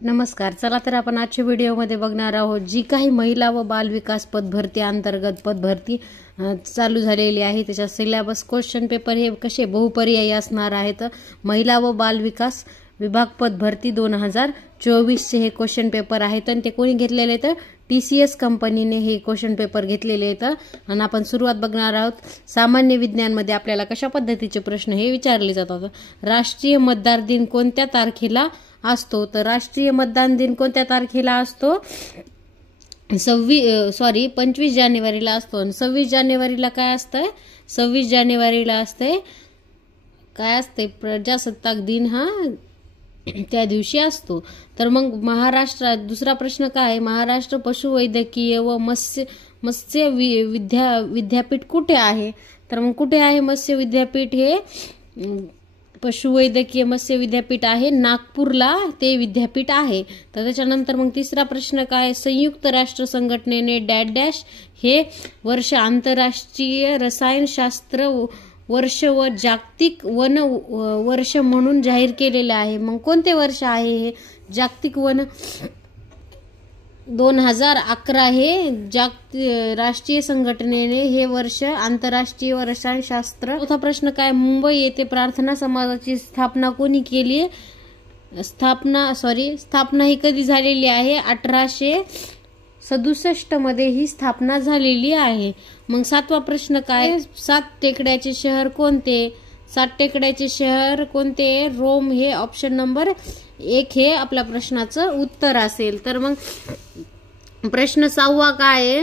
नमस्कार. चला तर आपण आजच्या व्हिडिओमध्ये बघणार आहोत जी काही महिला व बाल विकास पदभरती अंतर्गत पदभरती चालू झालेली आहे त्याच्या सिलेबस क्वेश्चन पेपर हे कसे बहुपर्यायी असणार आहेत. महिला व बाल विकास विभाग पदभरती 2024 चे हे क्वेश्चन पेपर आहेत आणि ते कोणी घेतलेले आहेत? TCS कंपनीने हे क्वेश्चन पेपर घेतलेले आहेत. आणि आपण सुरुवात बघणार आहोत. सामान्य विज्ञानमध्ये आपल्याला कशा पद्धतीचे प्रश्न हे विचारले जातात. राष्ट्रीय मतदार दिन कोणत्या तारखेला असतो? तर राष्ट्रीय मतदान दिन कोणत्या तारखेला असतो? 25 जानेवारीला असतो. आणि 26 जानेवारीला काय असतंय? 26 जानेवारीला असते काय असते? प्रजासत्ताक दिन हा त्या दिवशी असतो. तर मग महाराष्ट्रात दुसरा प्रश्न काय आहे? महाराष्ट्र पशुवैद्यकीय व मत्स्य विद्यापीठ कुठे आहे? तर मग कुठे आहे मत्स्य विद्यापीठ? हे पशुवैद्यकीय मत्स्य विद्यापीठ आहे नागपूरला ते विद्यापीठ आहे. तर त्याच्यानंतर मग तिसरा प्रश्न काय? संयुक्त राष्ट्र संघटनेने डॅश हे वर्ष आंतरराष्ट्रीय रसायनशास्त्र वर्ष व जागतिक वन वर्ष म्हणून जाहीर केलेले आहे. मग कोणते वर्ष आहे हे? जागतिक वन 2011 हे राष्ट्रीय संघटनेने हे वर्ष आंतरराष्ट्रीय रसायनशास्त्र. चौथा प्रश्न काय? मुंबई येथे प्रार्थना समाजाची स्थापना कोणी केली? स्थापना ही कधी झालेली आहे? 1867 मध्ये ही स्थापना झालेली आहे. मग सातवा प्रश्न काय? 7 टेकड्याचे शहर कोणते? 7 टेकड्याचे शहर कोणते? रोम हे ऑप्शन नंबर 1 हे आपल्या प्रश्नाचं उत्तर असेल. तर मग प्रश्न 6वा काय?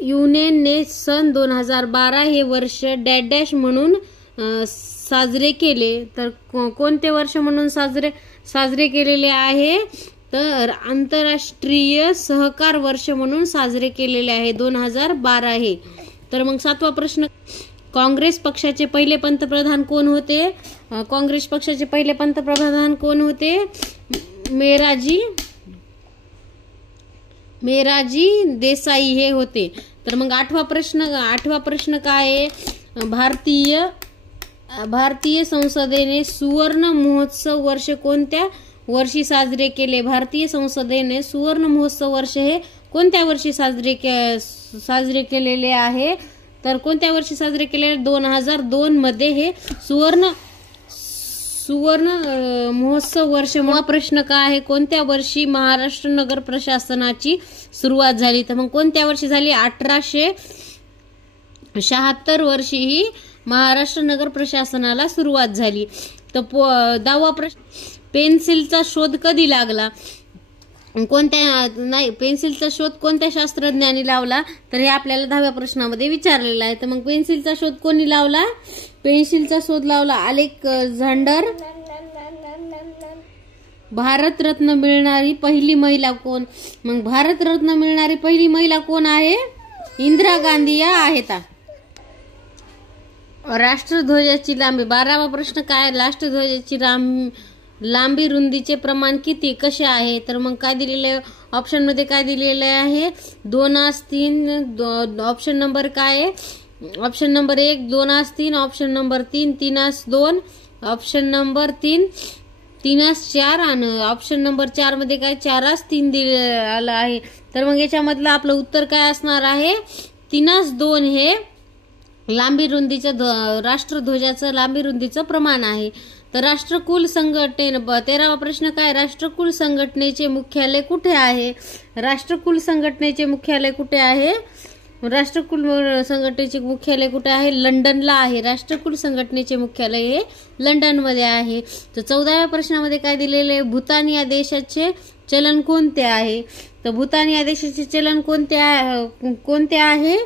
युनेनने सन 2012 हे वर्ष डॅश म्हणून साजरे केले. तर कोणते वर्ष म्हणून साजरे केलेले आहे? तर आंतरराष्ट्रीय सहकार वर्ष म्हणून साजरे केलेले आहे 2012 हे. तर मग 7वा प्रश्न, काँग्रेस पक्षाचे पहिले पंतप्रधान कोण होते? काँग्रेस पक्षाचे पहिले पंतप्रधान कोण होते? मेराजी देसाई हे होते. तर मग 8वा प्रश्न काय आहे? भारतीय संसदेने सुवर्ण महोत्सव वर्ष कोणत्या वर्षी साजरे केले? भारतीय संसदेने सुवर्ण महोत्सव वर्ष हे कोणत्या वर्षी साजरे केलेले आहे? तर कोणत्या वर्षी साजरे केले? 2002 मध्ये हे सुवर्ण महोत्सव वर्ष. मग प्रश्न काय आहे? कोणत्या वर्षी महाराष्ट्र नगर प्रशासनाची सुरुवात झाली? तर मग कोणत्या वर्षी झाली? 1876 वर्षी ही महाराष्ट्र नगर प्रशासनाला सुरुवात झाली. तर 10वा प्रश्न, पेन्सिलचा शोध कधी लागला? पेन्सिलचा शोध कोणत्या शास्त्रज्ञांनी लावला? तर हे आपल्याला 10व्या प्रश्नामध्ये विचारलेलं आहे. तर मग पेन्सिलचा शोध कोणी लावला? पेन्सिलचा शोध लावला अलेक्झांडर. भारतरत्न मिळणारी पहिली महिला कोण? मग भारतरत्न मिळणारी पहिली महिला कोण आहे? इंदिरा गांधी या आहेत. राष्ट्रध्वजाची लांबी. 12वा प्रश्न काय? राष्ट्रध्वजाची लांबी रुंदीचे प्रमाण किती कसे आहे? तर मग काय दिलेलं ऑप्शन मध्ये काय दिलेलं आहे? 2:3. ऑप्शन नंबर काय? Option number 1 2:3. Option number 3 3:2. Option number 3 3:4. आणि ऑप्शन नंबर 4 मध्ये काय 4:3 दिलेलं आहे. तर मग याच्यामधलं आपलं उत्तर काय असणार आहे? 3:2 हे लांबी रुंदीचं राष्ट्रध्वजाचं लांबी रुंदीचं प्रमाण आहे. तर राष्ट्रकुल संघटने. 13वा प्रश्न काय? राष्ट्रकुल संघटनेचे मुख्यालय कुठे आहे? राष्ट्रकुल संघटनेचे मुख्यालय कुठे आहे? राष्ट्रकुल संघटनेचे मुख्यालय कुठे आहे? लंडनला आहे. राष्ट्रकुल संघटनेचे मुख्यालय हे लंडन मध्ये आहे. तर 14व्या प्रश्नामध्ये काय दिलेले? भूतान या देशाचे चलन कोणते आहे? तर भूतान या देशाचे चलन कोणते आहे?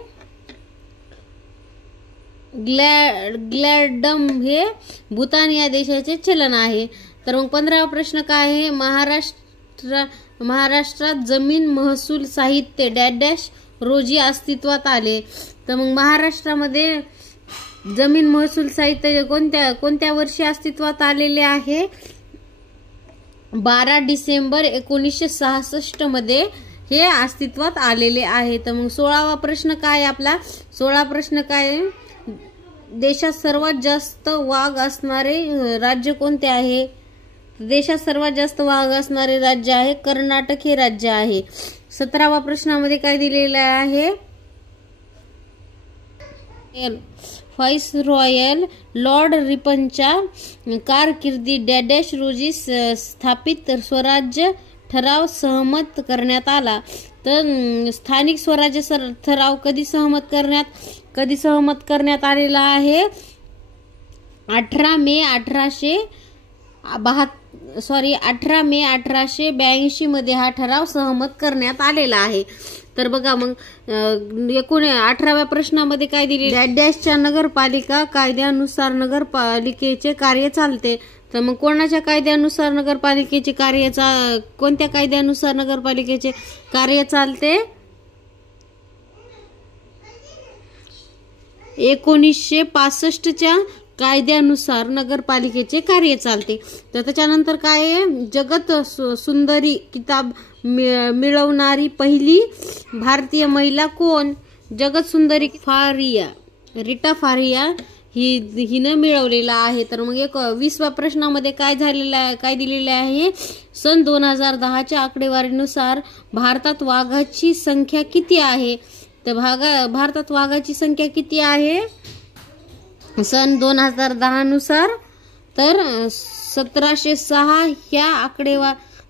ग्लॅडम हे भूतान या देशाचे चलन आहे. तर मग 15वा प्रश्न काय आहे? महाराष्ट्रात जमीन महसूल साहित्य डॅश रोजी अस्तित्वात आले. तर मग महाराष्ट्रामध्ये जमीन महसूल साहित्य कोणत्या वर्षी अस्तित्वात आलेले आहे? 12 डिसेंबर 1966 मध्ये हे अस्तित्वात आलेले आहे. तर मग 16वा प्रश्न काय आपला? 16 प्रश्न काय? देशात सर्वात जास्त वाघ असणारे राज्य कोणते आहे? देशात सर्वात जास्त वाघ असणारे राज्य आहे कर्नाटक हे राज्य आहे. 17वा प्रश्नामध्ये काय दिलेलं आहे, व्हाईसरॉयल लॉर्ड रिपनच्या कारकिर्दी डॅश रोजी स्थापित स्वराज्य ठराव सहमत करण्यात आला. तर स्थानिक स्वराज्य ठराव कधी सहमत करण्यात आलेला आहे, 18 मे 1882 मध्ये हा ठराव सहमत करण्यात आलेला आहे. तर बघा मग 18व्या प्रश्नामध्ये काय दिले, डॅशच्या नगरपालिका कायद्यानुसार नगरपालिकेचे कार्य चालते. तर मग कोणाच्या कायद्यानुसार नगरपालिकेचे कोणत्या कायद्यानुसार नगरपालिकेचे कार्य चालते, 1965च्या कायद्यानुसार नगरपालिकेचे कार्य चालते. तर त्याच्यानंतर काय आहे, जगत सुंदरी किताब मिळवणारी पहिली भारतीय महिला कोण, जगत सुंदरी रीटा फारिया हिनं मिळवलेला आहे. तर मग 20व्या प्रश्नामध्ये काय दिलेले आहे, सन 2010च्या आकडेवारीनुसार भारतात वाघाची संख्या किती आहे. तर भारतात वाघाची संख्या किती आहे सन 2010 नुसार, तर 1706 ह्या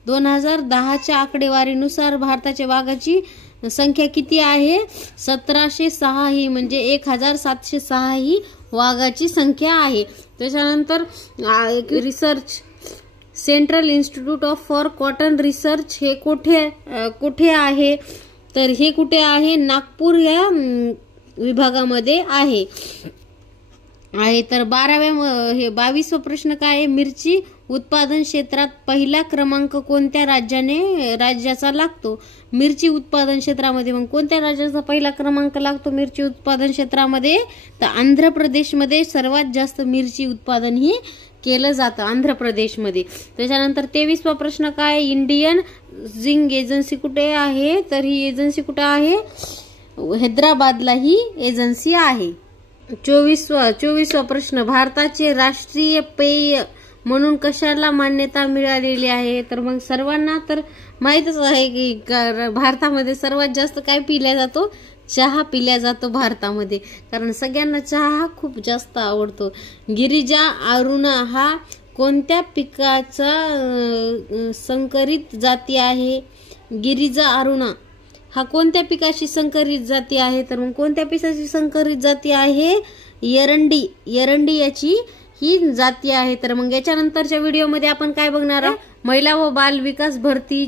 2010च्या आकडेवारीनुसार भारताच्या वाघाची संख्या किती आहे, 1706 ही म्हणजे 1706 ही वाघाची संख्या आहे. त्याच्यानंतर research central institute for cotton research हे कुठे आहे, तर हे कुठे आहे, नागपूर या विभागामध्ये आहे. तर 22वा प्रश्न काय आहे, मिरची उत्पादन क्षेत्रात पहिला क्रमांक कोणत्या राज्याचा लागतो. मिरची उत्पादन क्षेत्रामध्ये मग कोणत्या राज्याचा पहिला क्रमांक लागतो मिरची उत्पादन क्षेत्रामध्ये, तर आंध्र प्रदेशमध्ये सर्वात जास्त मिरची उत्पादन ही केलं जातं आंध्र प्रदेशमध्ये. त्याच्यानंतर 23वा प्रश्न काय, इंडियन झिंक एजन्सी कुठे आहे, तर ही एजन्सी कुठे आहे, हैदराबादला ही एजन्सी आहे. 24वा प्रश्न, भारताचे राष्ट्रीय पेय म्हणून कशाला मान्यता मिळालेली आहे. तर मग सर्वांना तर माहीतच आहे की भारतामध्ये सर्वात जास्त काय पिल्या जातो, चहा पिल्या जातो भारतामध्ये, कारण सगळ्यांना चहा हा खूप जास्त आवडतो. गिरिजा अरुणा हा कोणत्या पिकाचा संकरित जाती आहे, गिरिजा अरुणा हा कोणत्या पिकाची संकरित जाती आहे. तर मग कोणत्या पिकाची संकरित जाती आहे, एरंडी याची ही जाती आहे. तर मग याच्यानंतरच्या व्हिडिओमध्ये आपण काय बघणार आहोत, महिला व बाल विकास भरती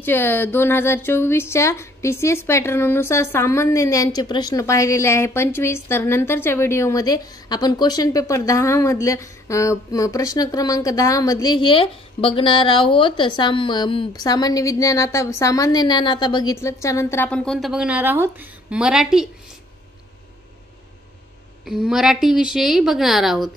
2024च्या TCS पॅटर्ननुसार सामान्य ज्ञानचे प्रश्न पाहिलेले आहे 25. तर नंतरच्या व्हिडिओमध्ये आपण क्वेश्चन पेपर 10 मधले प्रश्न क्रमांक 10 मधले हे बघणार आहोत. सामान्य ज्ञान आता बघितलं, त्यानंतर आपण कोणतं बघणार आहोत, मराठी विषयी बघणार आहोत.